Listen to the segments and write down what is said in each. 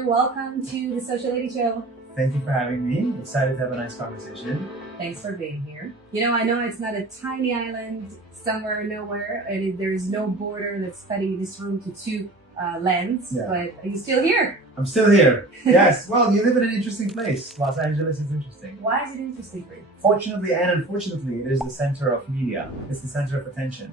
Nuseir. Welcome to the Social Lady Show. Thank you for having me. Excited to have a nice conversation. Thanks for being here. I know it's not a tiny island somewhere nowhere, and there's no border that's cutting this room to two lands, but are you still here? I'm still here. Yes. Well, you live in an interesting place. Los Angeles is interesting. Why is it interesting for you? Fortunately and unfortunately, it is the center of media. It's the center of attention.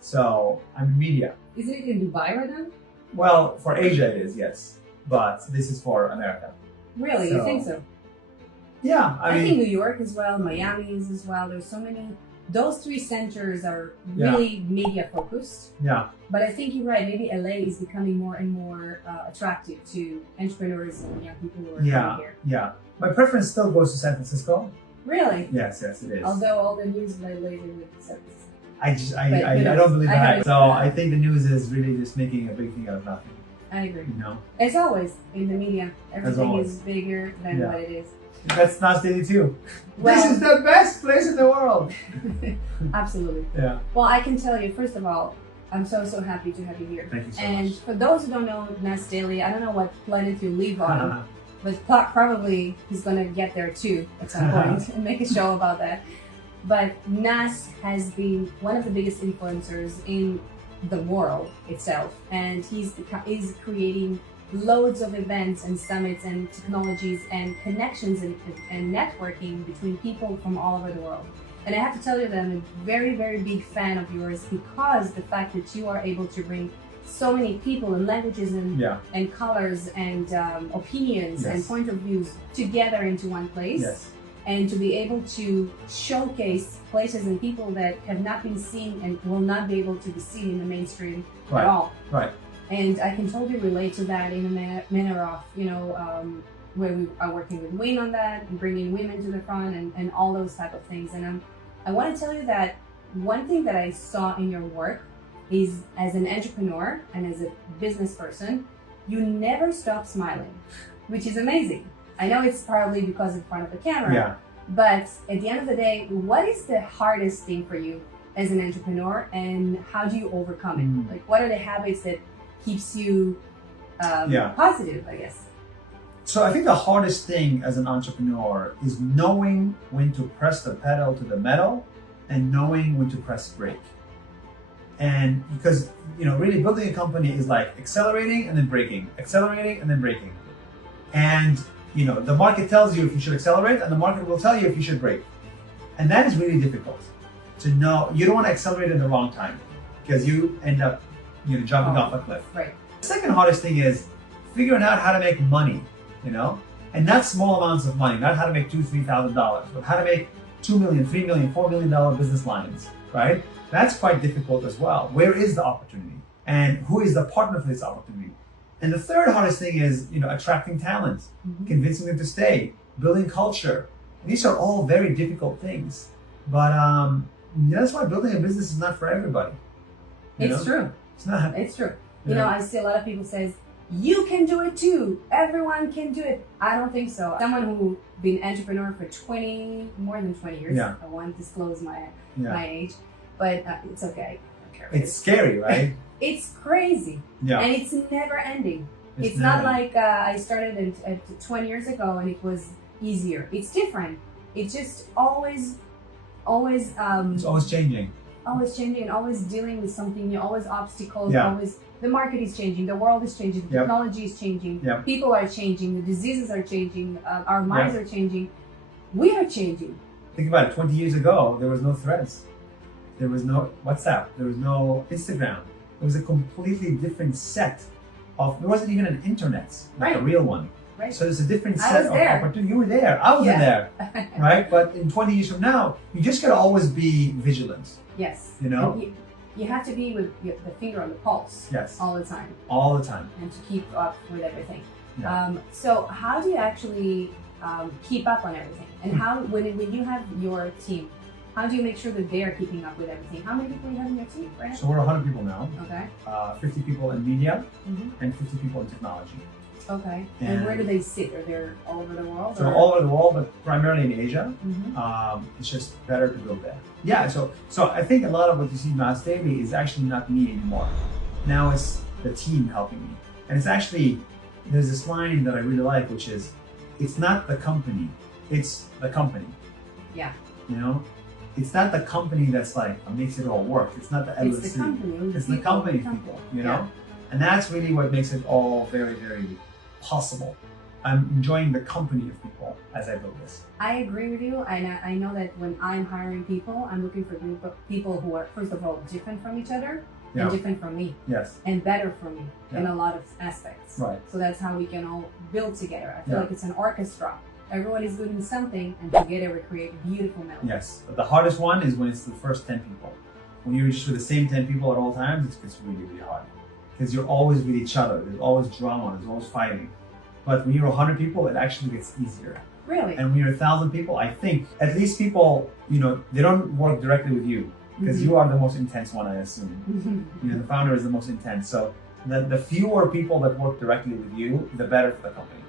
So I'm in media. Isn't it in Dubai right now? Well, for Asia it is, yes. But this is for America. Really? You think so? Yeah. I think New York as well, Miami is as well. There's so many. Those three centers are really media focused. Yeah. But I think you're right. Maybe LA is becoming more and more attractive to entrepreneurs and young people who are coming here. Yeah. My preference still goes to San Francisco. Really? Yes, it is. Although all the news lately with San Francisco. I don't believe that. So I think the news is really just making a big thing out of nothing. I agree. You know? As always in the media, everything is bigger than what it is. That's not daily too. Well, this is the best place in the world. Absolutely. Yeah. Well, I can tell you, first of all, I'm so happy to have you here. Thank you so much. And for those who don't know Nas Daily, I don't know what planet you live on, but probably he's going to get there too at some point and make a show about that. But Nas has been one of the biggest influencers in the world itself, and he's creating loads of events and summits and technologies and connections and networking between people from all over the world. And I have to tell you that I'm a very, very big fan of yours because the fact that you are able to bring so many people and languages and colors and opinions and point of views together into one place, and to be able to showcase places and people that have not been seen and will not be able to be seen in the mainstream at all. Right. And I can totally relate to that in a manner of, where we are working with women on that, and bringing women to the front and all those type of things. And I want to tell you that one thing that I saw in your work is, as an entrepreneur and as a business person, you never stop smiling, which is amazing. I know it's probably because in front of the camera, but at the end of the day, what is the hardest thing for you as an entrepreneur, and how do you overcome it? Like, what are the habits that keeps you positive, I guess? So I think the hardest thing as an entrepreneur is knowing when to press the pedal to the metal and knowing when to press brake. And because, really building a company is like accelerating and then braking, accelerating and then braking. And, the market tells you if you should accelerate, and the market will tell you if you should brake. And that is really difficult to know. You don't want to accelerate at the wrong time because you end up jumping off a cliff. Right. The second hardest thing is figuring out how to make money, and not small amounts of money, not how to make $2,000, $3,000, but how to make $2 million, $3 million, $4 million business lines, right? That's quite difficult as well. Where is the opportunity? And who is the partner for this opportunity? And the third hardest thing is, attracting talent, convincing them to stay, building culture. These are all very difficult things, but that's why building a business is not for everybody. It's true. It's not. It's true. I see a lot of people says, you can do it too. Everyone can do it. I don't think so. Someone who been entrepreneur for more than 20 years. I won't disclose my age, but it's okay. I don't care. It's scary, right? It's crazy. Yeah. And it's never ending. It's not like I started at 20 years ago and it was easier. It's different. It's just always it's always changing. Always changing and always dealing with something new, always obstacles, always the market is changing, the world is changing, the technology is changing, people are changing, the diseases are changing, our minds are changing, we are changing. Think about it, 20 years ago, there was no Threads, there was no WhatsApp, there was no Instagram. It was a completely different set of, there wasn't even an internet, like a real one. Right. So there's a different set of opportunities. You were there, I wasn't there, right? But in 20 years from now, you just gotta always be vigilant. Yes. You have to be with the finger on the pulse. Yes. All the time. All the time. And to keep up with everything. Yeah. So how do you actually keep up on everything? And how, when you have your team, how do you make sure that they are keeping up with everything? How many people do you have in your team, right? So we're 100 people now. Okay. 50 people in media and 50 people in technology. Okay. And where do they sit? Are they all over the world? So all over the world, but primarily in Asia. It's just better to build there. Yeah. So I think a lot of what you see in Nas Daily is actually not me anymore. Now it's the team helping me, and it's actually there's this line that I really like, which is, it's not the company, it's the company. Yeah. You know, it's not the company that's like makes it all work. It's not the LLC. It's the company. It's the company people. You know, and that's really what makes it all very, very possible. I'm enjoying the company of people as I build this. I agree with you, and I know that when I'm hiring people, I'm looking for people who are, first of all, different from each other and different from me. Yes. And better from me in a lot of aspects. Right. So that's how we can all build together. I feel like it's an orchestra. Everyone is doing something, and together we create a beautiful melody. Yes. But the hardest one is when it's the first 10 people. When you're just with the same 10 people at all times, it gets really, really hard. Because you're always with each other. There's always drama. There's always fighting. But when you're 100 people, it actually gets easier. Really? And when you're 1,000 people, I think at least people, you know, they don't work directly with you because you are the most intense one, I assume. You know, the founder is the most intense. So the fewer people that work directly with you, the better for the company.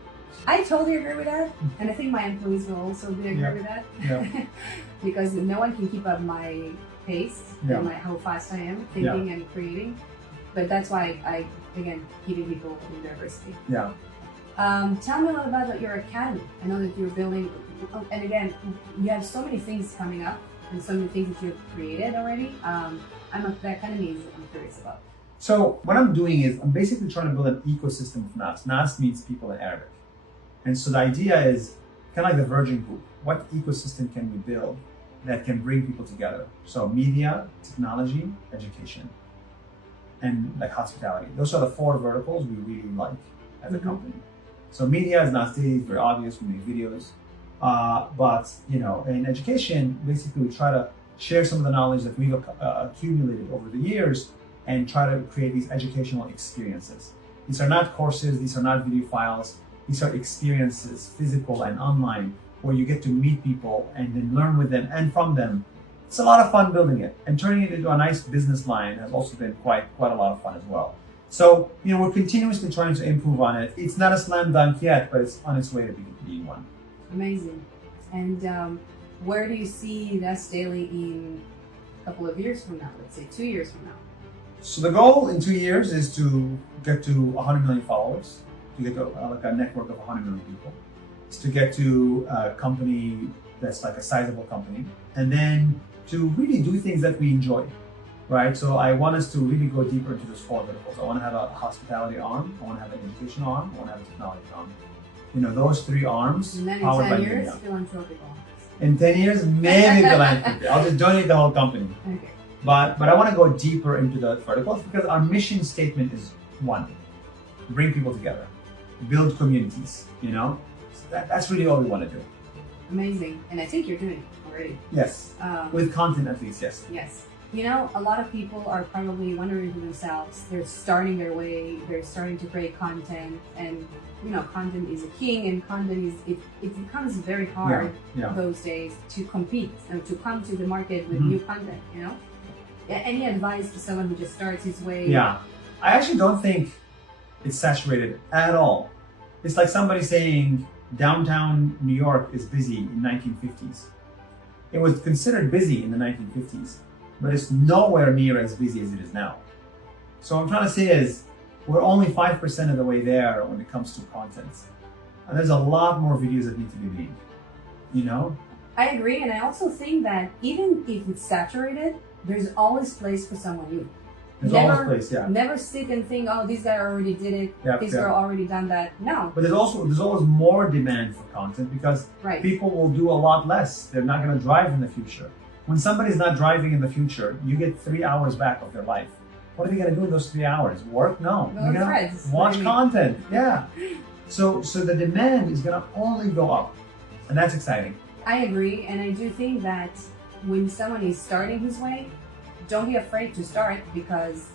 I totally agree with that, and I think my employees will also agree with that. Yeah. Because no one can keep up my pace and how fast I am thinking and creating. But that's why I again keeping people in diversity. Yeah. Tell me a little about your academy. I know that you're building, and again, you have so many things coming up and so many things that you've created already. The academy is I'm curious about. So what I'm doing is I'm basically trying to build an ecosystem of NAS. NAS means people in Arabic. And so the idea is kind of like the Virgin Group. What ecosystem can we build that can bring people together? So media, technology, education, and like hospitality. Those are the 4 verticals we really like as a company. So media is not stated, very obvious, we make videos. But you know, in education, basically we try to share some of the knowledge that we've accumulated over the years and try to create these educational experiences. These are not courses, these are not video files, these are experiences, physical and online, where you get to meet people and then learn with them and from them. It's a lot of fun building it, and turning it into a nice business line has also been quite a lot of fun as well. So, you know, we're continuously trying to improve on it. It's not a slam dunk yet, but it's on its way to being one. Amazing. And where do you see Nas Daily in a couple of years from now? Let's say 2 years from now. So the goal in 2 years is to get to 100 million followers, to get to like a network of 100 million people. It's to get to a company that's like a sizable company, and then to really do things that we enjoy, right? So I want us to really go deeper into those 4 verticals. I want to have a hospitality arm, I want to have an education arm, I want to have a technology arm. You know, those 3 arms. And then powered in by 10 years, media. philanthropical. In 10 years, maybe philanthropy. I'll just donate the whole company. Okay. But I want to go deeper into the verticals because our mission statement is one: bring people together, build communities. You know, so that's really all we want to do. Amazing, and I think you're doing it already. Yes, with content at least. Yes. Yes. You know, a lot of people are probably wondering to themselves, they're starting their way, they're starting to create content, and you know, content is a king, and content is, it becomes very hard those days to compete and to come to the market with new content, you know? Any advice to someone who just starts his way? Yeah, I actually don't think it's saturated at all. It's like somebody saying downtown New York is busy in 1950s. It was considered busy in the 1950s, but it's nowhere near as busy as it is now. So what I'm trying to say is we're only 5% of the way there when it comes to content. And there's a lot more videos that need to be made, you know? I agree, and I also think that even if it's saturated, there's always place for someone new. There's always place, yeah. Never sit and think, oh, this guy already did it, this girl already done that. No. But there's always more demand for content because people will do a lot less. They're not going to drive in the future. When somebody's not driving in the future, you get 3 hours back of their life. What are they going to do in those 3 hours? Work? No. They're gonna watch content. Yeah. So the demand is going to only go up, and that's exciting. I agree, and I do think that when someone is starting his way, don't be afraid to start, because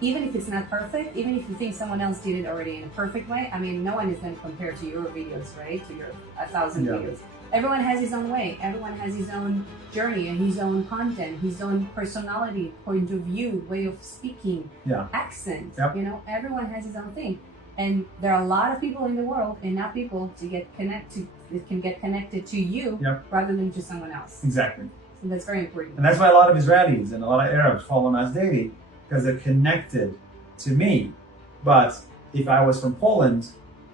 even if it's not perfect, even if you think someone else did it already in a perfect way, I mean, no one is going to compare to your videos, right? To your 1,000 videos. Everyone has his own way. Everyone has his own journey and his own content, his own personality, point of view, way of speaking, accent. You know, everyone has his own thing. And there are a lot of people in the world, enough people to get connected, that can get connected to you rather than to someone else. Exactly. So that's very important. And that's why a lot of Israelis and a lot of Arabs follow Nas Daily, because they're connected to me. But if I was from Poland,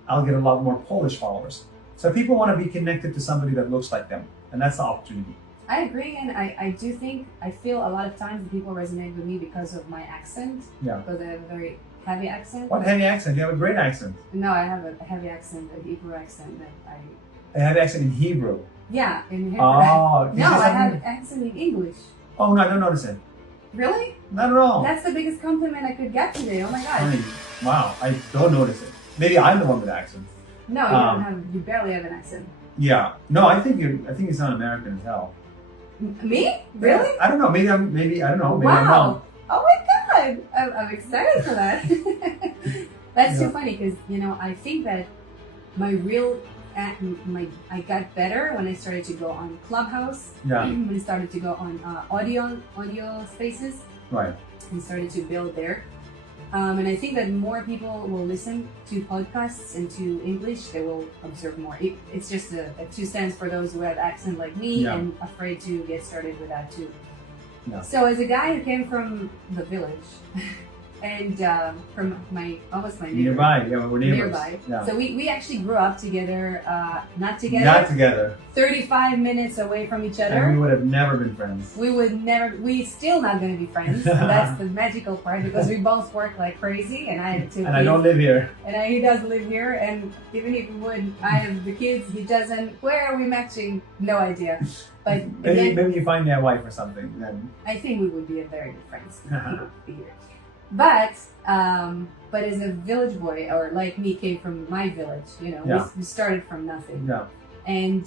I'll get a lot more Polish followers. So people want to be connected to somebody that looks like them, and that's the opportunity. I agree, and I do think, I feel a lot of times people resonate with me because of my accent. Yeah. Because I have a very heavy accent. What heavy accent? You have a great accent. No, I have a heavy accent, a Hebrew accent that A heavy accent in Hebrew. Yeah, in Hebrew. Oh. No, I have an accent in English. Oh, no, I don't notice it. Really? Not at all. That's the biggest compliment I could get today. Oh my God. Funny. Wow, I don't notice it. Maybe I'm the one with the accent. No, you don't have. You barely have an accent. Yeah. No, I think you sound American as hell. Me? Really? I don't know. Maybe I don't know. Maybe I'm wrong. Oh my God! I'm excited for that. That's Yeah. too funny because I think that I got better when I started to go on Clubhouse. Yeah. When I started to go on audio spaces. Right. And started to build there. And I think that more people will listen to podcasts and to English. They will observe more. It's just a 2 cents for those who have accent like me Yeah. and afraid to get started with that too. Yeah. So as a guy who came from the village and from almost my neighbor, Nearby. Yeah, we're neighbors. nearby. Yeah. So we actually grew up together, not together, Not together. 35 minutes away from each other. And we would have never been friends. We still not going to be friends. That's the magical part because we both work like crazy and I have 2 kids. And I don't live here. And he doesn't live here, and even if he would, I have the kids, he doesn't. Where are we matching? No idea. But Maybe you find me a wife or something, then. I think we would be a very good friends. He would be here. But as a village boy, or like me, came from my village, Yeah. we started from nothing. Yeah. And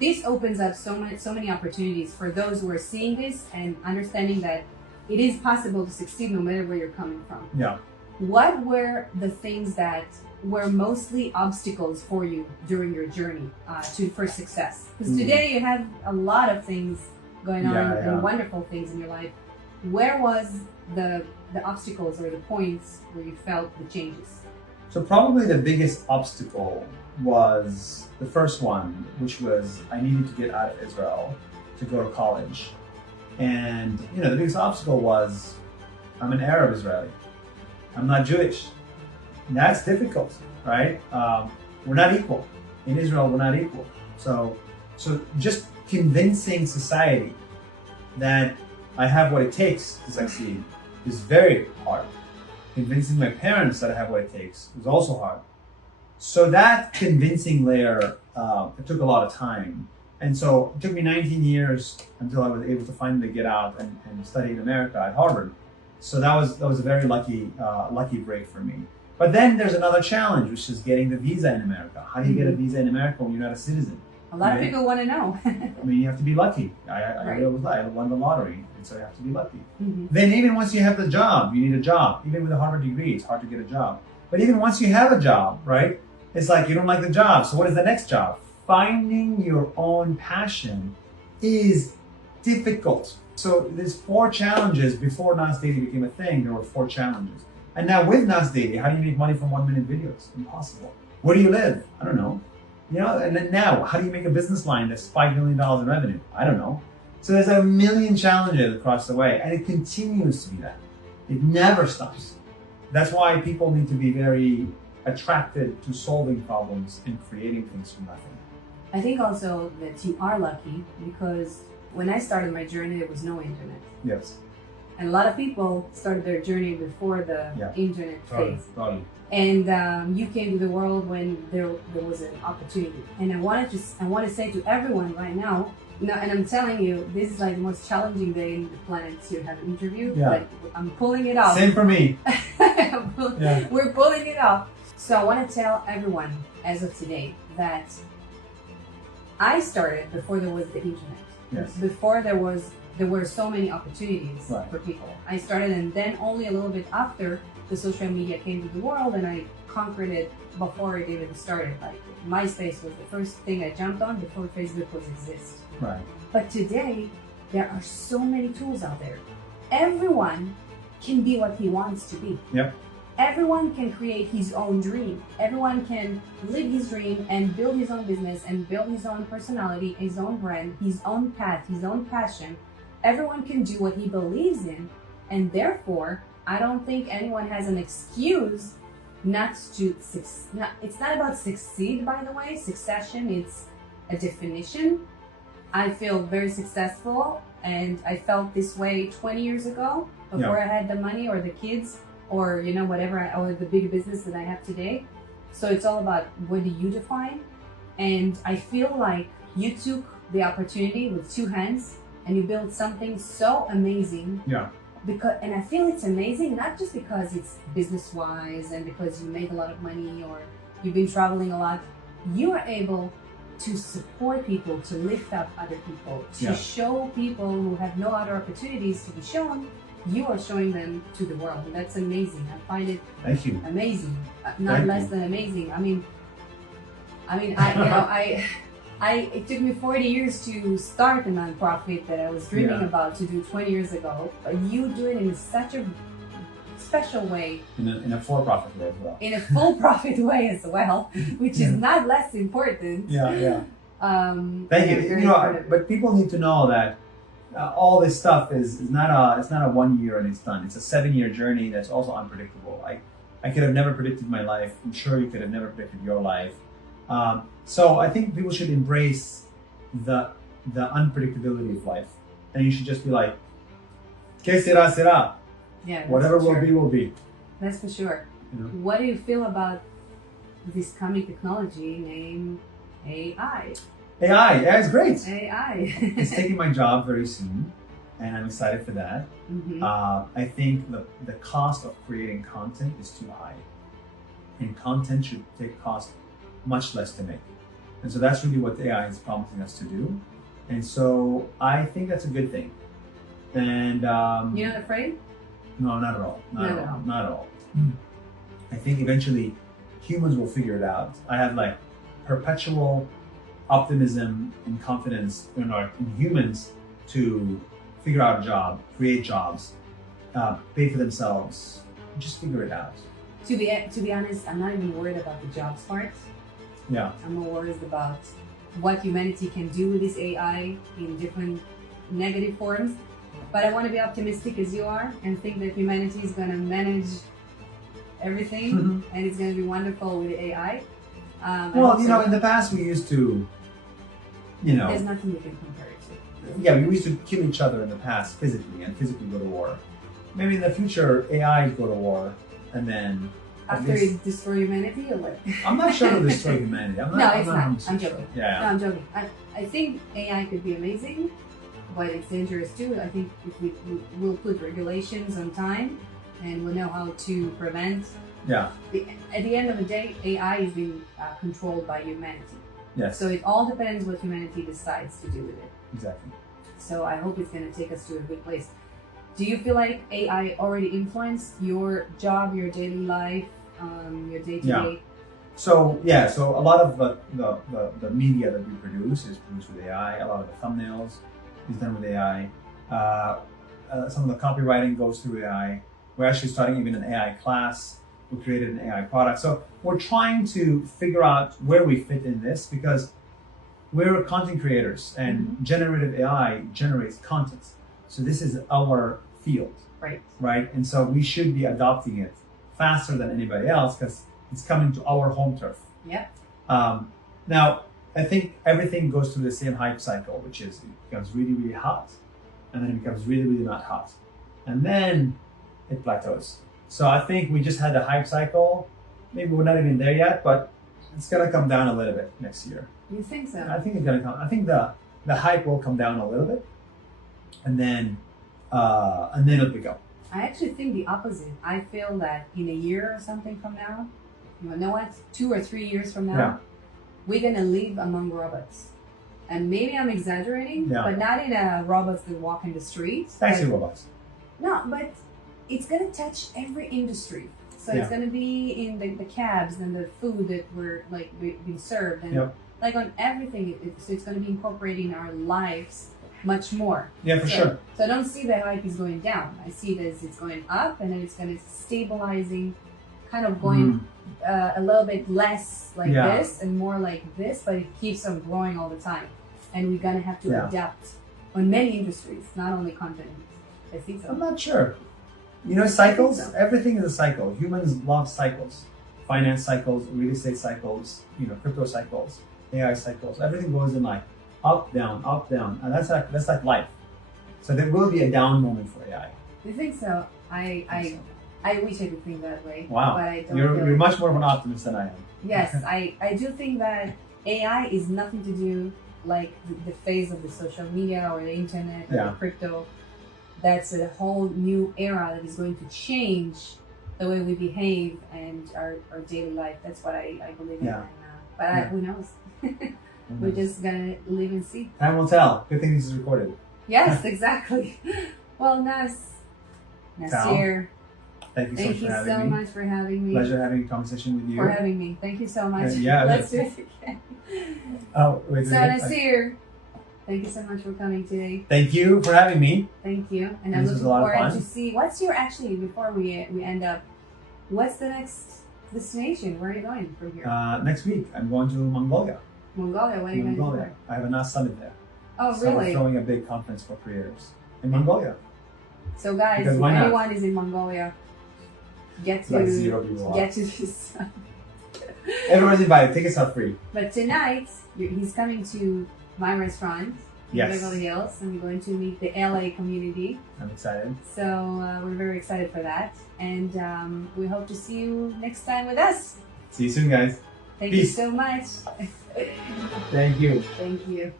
this opens up so many opportunities for those who are seeing this and understanding that it is possible to succeed no matter where you're coming from. Yeah. What were the things that were mostly obstacles for you during your journey for success? Because today you have a lot of things going on and wonderful things in your life. Where was the obstacles or the points where you felt the changes? So probably the biggest obstacle was the first one, which was I needed to get out of Israel to go to college. And, the biggest obstacle was I'm an Arab Israeli. I'm not Jewish. And that's difficult, right? We're not equal. In Israel, we're not equal. So just convincing society that I have what it takes to succeed is very hard. Convincing my parents that I have what it takes was also hard. So that convincing layer, it took a lot of time. And so it took me 19 years until I was able to finally get out and study in America at Harvard. So that was a very lucky break for me. But then there's another challenge, which is getting the visa in America. How do you get a visa in America when you're not a citizen? A lot of people want to know. I mean, you have to be lucky. I won the lottery, and so you have to be lucky. Mm-hmm. Then even once you have the job, you need a job. Even with a Harvard degree, it's hard to get a job. But even once you have a job, right, it's like you don't like the job. So what is the next job? Finding your own passion is difficult. So there's 4 challenges. Before Nas Daily became a thing, there were 4 challenges. And now with Nas Daily, how do you make money from 1-minute videos? Impossible. Where do you live? I don't know. And then now, how do you make a business line that's $5 million in revenue? I don't know. So there's a million challenges across the way, and it continues to be that. It never stops. That's why people need to be very attracted to solving problems and creating things from nothing. I think also that you are lucky because when I started my journey, there was no internet. Yes. And a lot of people started their journey before the internet phase. Totally. And you came to the world when there was an opportunity. And I want to say to everyone right now, and I'm telling you, this is like the most challenging day in the planet to have an interview. Yeah. But I'm pulling it off. Same for me. We're pulling it off. So I want to tell everyone as of today that I started before there was the internet. Yes. Before there were so many opportunities for people. I started, and then only a little bit after the social media came to the world, and I conquered it before it even started. Like MySpace was the first thing I jumped on before Facebook was exist. Right. But today, there are so many tools out there. Everyone can be what he wants to be. Yep. Everyone can create his own dream. Everyone can live his dream and build his own business and build his own personality, his own brand, his own path, his own passion. Everyone can do what he believes in, and therefore, I don't think anyone has an excuse not to it's not about succeed, by the way. Succession, it's a definition. I feel very successful, and I felt this way 20 years ago before I had the money or the kids or whatever or the big business that I have today. So it's all about what do you define, and I feel like you took the opportunity with two hands and you built something so amazing. Yeah. And I feel it's amazing not just because it's business wise and because you make a lot of money or you've been traveling a lot. You are able to support people, to lift up other people, to show people who have no other opportunities to be shown. You are showing them to the world, and that's amazing. I find it Thank you. amazing, not less than amazing. I mean, it took me 40 years to start a nonprofit that I was dreaming about to do 20 years ago. But you do it in such a special way. In a for-profit way as well. In a full profit way as well, which is not less important. Yeah. Thank you. But people need to know that all this stuff is not a 1 year and it's done. It's a 7-year journey that's also unpredictable. I could have never predicted my life. I'm sure you could have never predicted your life. So I think people should embrace the unpredictability of life, and you should just be like, "Que sera, sera." Yeah, whatever will be. That's for sure. What do you feel about this coming technology named AI? AI is great. AI. It's taking my job very soon, and I'm excited for that. Mm-hmm. I think the cost of creating content is too high, and content should cost much less to make. And so that's really what AI is promising us to do. And so I think that's a good thing. And you're not afraid? No, not at all. Not at all. I think eventually humans will figure it out. I have like perpetual optimism and confidence in humans to figure out a job, create jobs, pay for themselves, just figure it out. To be honest, I'm not even worried about the jobs part. Yeah. I'm more worried about what humanity can do with this AI in different negative forms. But I want to be optimistic as you are and think that humanity is going to manage everything and it's going to be wonderful with AI. In the past we used to, there's nothing we can compare it to. Yeah, we used to kill each other in the past physically and physically go to war. Maybe in the future AI go to war and then after it destroy humanity or what? I'm not sure it'll destroy humanity. No, it's not. I'm joking. Yeah. No, I'm joking. I think AI could be amazing, but it's dangerous too. I think if we'll put regulations on time and we'll know how to prevent. Yeah. At the end of the day, AI is being controlled by humanity. Yes. So it all depends what humanity decides to do with it. Exactly. So I hope it's going to take us to a good place. Do you feel like AI already influenced your job, your daily life, your day-to-day? So a lot of the media that we produce is produced with AI. A lot of the thumbnails is done with AI. Some of the copywriting goes through AI. We're actually starting even an AI class. We created an AI product. So we're trying to figure out where we fit in this because we're content creators and generative AI generates content. So this is our field, right? And so we should be adopting it faster than anybody else because it's coming to our home turf. Yeah. Now, I think everything goes through the same hype cycle, which is it becomes really, really hot, and then it becomes really, really not hot, and then it plateaus. So I think we just had the hype cycle. Maybe we're not even there yet, but it's gonna come down a little bit next year. You think so? I think it's gonna come. I think the hype will come down a little bit, and then it'll pick up. I actually think the opposite. I feel that in a year or something from now, you know what? 2 or 3 years from now, we're gonna live among robots. And maybe I'm exaggerating, but not in a robots that walk in the streets. Taxi robots. No, but it's gonna touch every industry. So it's gonna be in the cabs and the food that we're being served and like on everything. So it's gonna be incorporating our lives much more. Yeah, for sure. So I don't see the hype is going down. I see it as it's going up and then it's gonna stabilizing, kind of going a little bit less like this and more like this, but it keeps on growing all the time. And we're gonna have to adapt on many industries, not only content. I think so. I'm not sure. Cycles, everything is a cycle. Humans love cycles. finance cycles, real estate cycles, crypto cycles, AI cycles. Everything goes in like up, down, and that's like life. So there will be a down moment for AI. You think so? I wish I could think that way. Wow, But I don't you're much more of an optimist than I am. Yes, I do think that AI is nothing to do like the phase of the social media or the internet or the crypto. That's a whole new era that is going to change the way we behave and our daily life. That's what I believe in. But who knows? We're just gonna live and see. Time will tell. Good thing this is recorded. Yes, exactly. Well, Nuseir, thank you so much for having me. Pleasure having a conversation with you. For having me. Thank you so much. Let's do it again. Oh, wait. So Nuseir, thank you so much for coming today. Thank you for having me. Thank you. And I'm looking forward to see what's your before we end up, what's the next destination? Where are you going from here? Next week I'm going to Mongolia. Mongolia, what are you going to do there? I have a NAS summit there. Oh, so really? we're throwing a big conference for creators in Mongolia. So guys, if anyone is in Mongolia, get to this. Everyone's invited. Tickets are free. But tonight, he's coming to my restaurant in Beverly Hills, and we're going to meet the LA community. I'm excited. So we're very excited for that, and we hope to see you next time with us. See you soon, guys. Thank you so much. Thank you. Thank you.